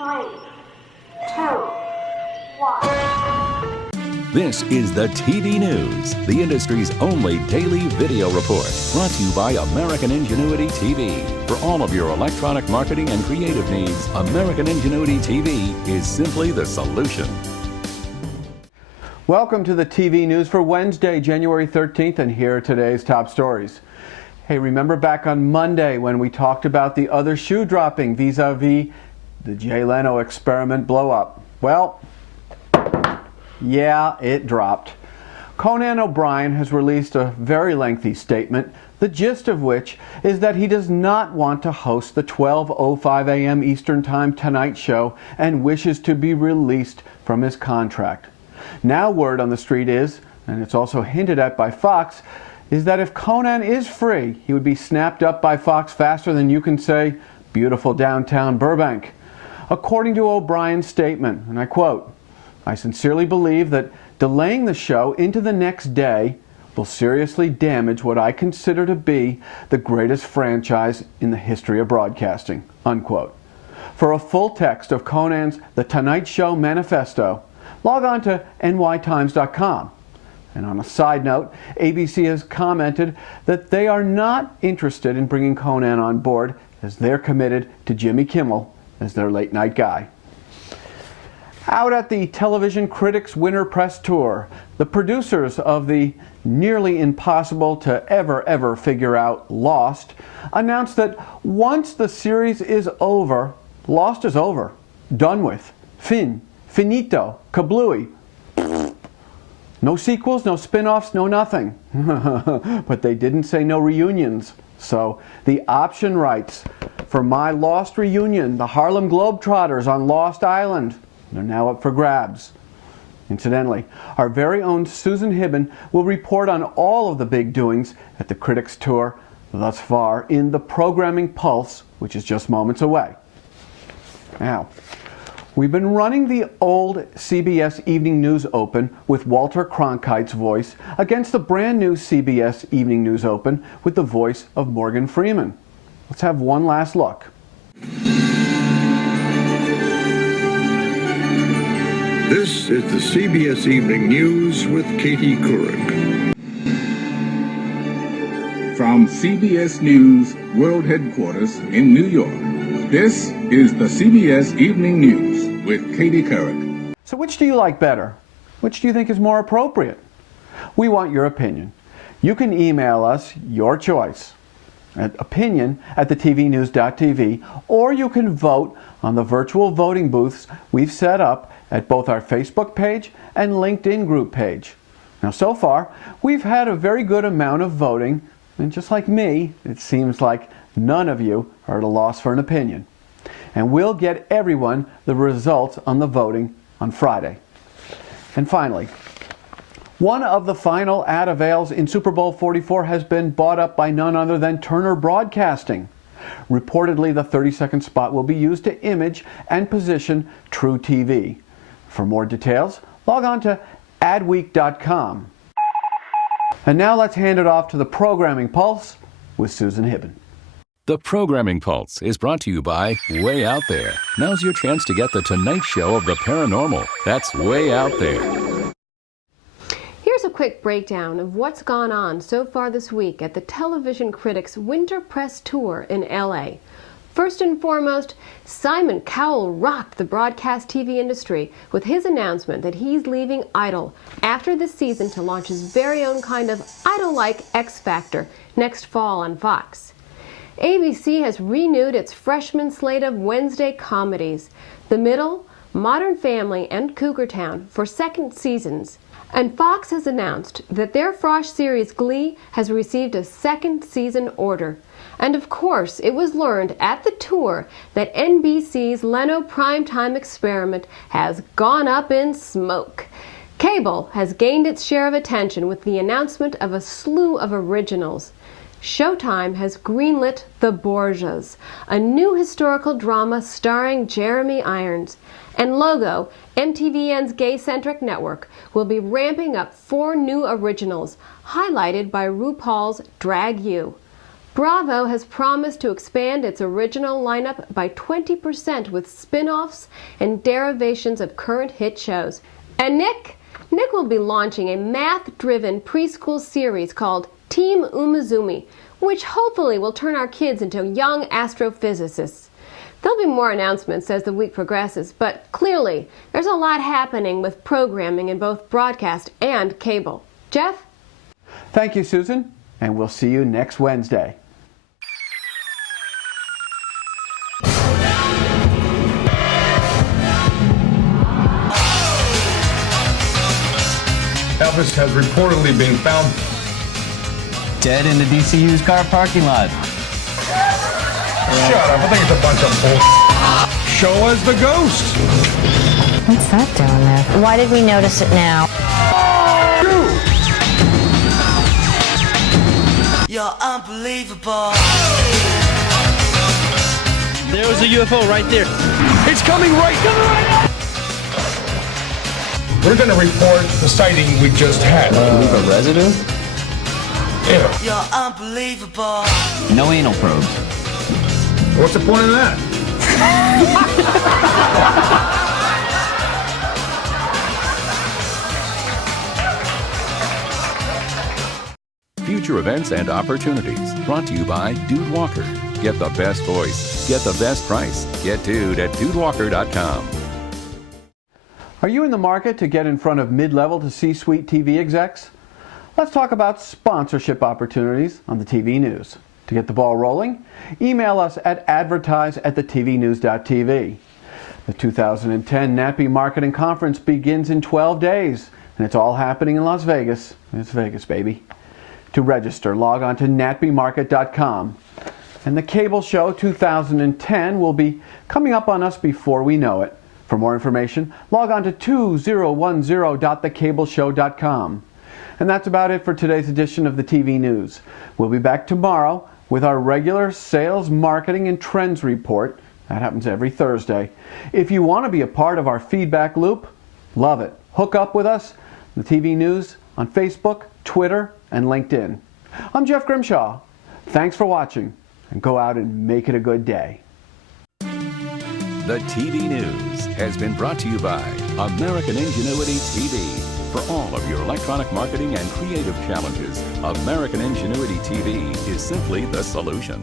3, 2, 1. This is the TV News, the industry's only daily video report, brought to you by American Ingenuity TV. For all of your electronic marketing and creative needs, American Ingenuity TV is simply the solution. Welcome to the TV News for Wednesday, January 13th, and here are today's top stories. Hey, remember back on Monday when we talked about the other shoe dropping vis-a-vis the Jay Leno experiment blow-up? Well, yeah, it dropped. Conan O'Brien has released a very lengthy statement, the gist of which is that he does not want to host the 12:05 a.m. Eastern Time Tonight Show and wishes to be released from his contract. Now word on the street is, and it's also hinted at by Fox, is that if Conan is free, he would be snapped up by Fox faster than you can say, beautiful downtown Burbank. According to O'Brien's statement, and I quote, "I sincerely believe that delaying the show into the next day will seriously damage what I consider to be the greatest franchise in the history of broadcasting," unquote. For a full text of Conan's The Tonight Show manifesto, log on to nytimes.com. And on a side note, ABC has commented that they are not interested in bringing Conan on board as they're committed to Jimmy Kimmel as their late night guy. Out at the Television Critics Winter Press Tour, the producers of the nearly impossible to ever figure out Lost announced that once the series is over, Lost is over, done with, finito, kablooey. No sequels, no spin-offs, no nothing. But they didn't say no reunions. So the option rights for my Lost reunion, the Harlem Globetrotters on Lost Island, they're now up for grabs. Incidentally, our very own Susan Hibben will report on all of the big doings at the Critics Tour thus far in the Programming Pulse, which is just moments away. Now, we've been running the old CBS Evening News Open with Walter Cronkite's voice against the brand new CBS Evening News Open with the voice of Morgan Freeman. Let's have one last look. This is the CBS Evening News with Katie Couric. From CBS News World Headquarters in New York, this is the CBS Evening News with Katie Couric. So which do you like better? Which do you think is more appropriate? We want your opinion. You can email us your choice at opinion@thetvnews.tv, or you can vote on the virtual voting booths we've set up at both our Facebook page and LinkedIn group page. Now, so far, we've had a very good amount of voting, and just like me, it seems like none of you are at a loss for an opinion. And we'll get everyone the results on the voting on Friday. And finally, one of the final ad avails in Super Bowl 44 has been bought up by none other than Turner Broadcasting. Reportedly, the 30-second spot will be used to image and position True TV. For more details, log on to adweek.com. And now let's hand it off to the Programming Pulse with Susan Hibben. The Programming Pulse is brought to you by Way Out There. Now's your chance to get the Tonight Show of the paranormal. That's Way Out There. Here's a quick breakdown of what's gone on so far this week at the Television Critics Winter Press Tour in LA. First and foremost, Simon Cowell rocked the broadcast TV industry with his announcement that he's leaving Idol after this season to launch his very own kind of Idol-like X Factor next fall on Fox. ABC has renewed its freshman slate of Wednesday comedies, The Middle, Modern Family, and Cougar Town for second seasons. And Fox has announced that their Frosh series Glee has received a second season order. And of course, it was learned at the tour that NBC's Leno primetime experiment has gone up in smoke. Cable has gained its share of attention with the announcement of a slew of originals. Showtime has greenlit The Borgias, a new historical drama starring Jeremy Irons. And Logo, MTVN's gay-centric network, will be ramping up 4 new originals, highlighted by RuPaul's Drag You. Bravo has promised to expand its original lineup by 20% with spin-offs and derivations of current hit shows. And Nick will be launching a math-driven preschool series called Team Umizoomi, which hopefully will turn our kids into young astrophysicists. There'll be more announcements as the week progresses, but clearly there's a lot happening with programming in both broadcast and cable. Jeff? Thank you, Susan, and we'll see you next Wednesday. Elvis has reportedly been found dead in the DC used car parking lot. Shut up, I think it's a bunch of bull. Show us the ghost. What's that doing there? Why did we notice it now? You're unbelievable. There was a UFO right there. It's coming right now. We're going to report the sighting we just had. Leave a residue? Yeah. You're unbelievable. No anal probes. What's the point of that? Future events and opportunities brought to you by Dude Walker. Get the best voice. Get the best price. Get Dude at dudewalker.com. Are you in the market to get in front of mid-level to C-suite TV execs? Let's talk about sponsorship opportunities on the TV News. To get the ball rolling, email us at advertise@thetvnews.tv. The 2010 NAPI Marketing Conference begins in 12 days, and it's all happening in Las Vegas. It's Vegas, baby. To register, log on to natpimarket.com. And the Cable Show 2010 will be coming up on us before we know it. For more information, log on to 2010.thecableshow.com. And that's about it for today's edition of the TV News. We'll be back tomorrow with our regular sales, marketing, and trends report. That happens every Thursday. If you want to be a part of our feedback loop, love it. Hook up with us, the TV News, on Facebook, Twitter, and LinkedIn. I'm Jeff Grimshaw. Thanks for watching, and go out and make it a good day. The TV News has been brought to you by American Ingenuity TV. For all of your electronic marketing and creative challenges, American Ingenuity TV is simply the solution.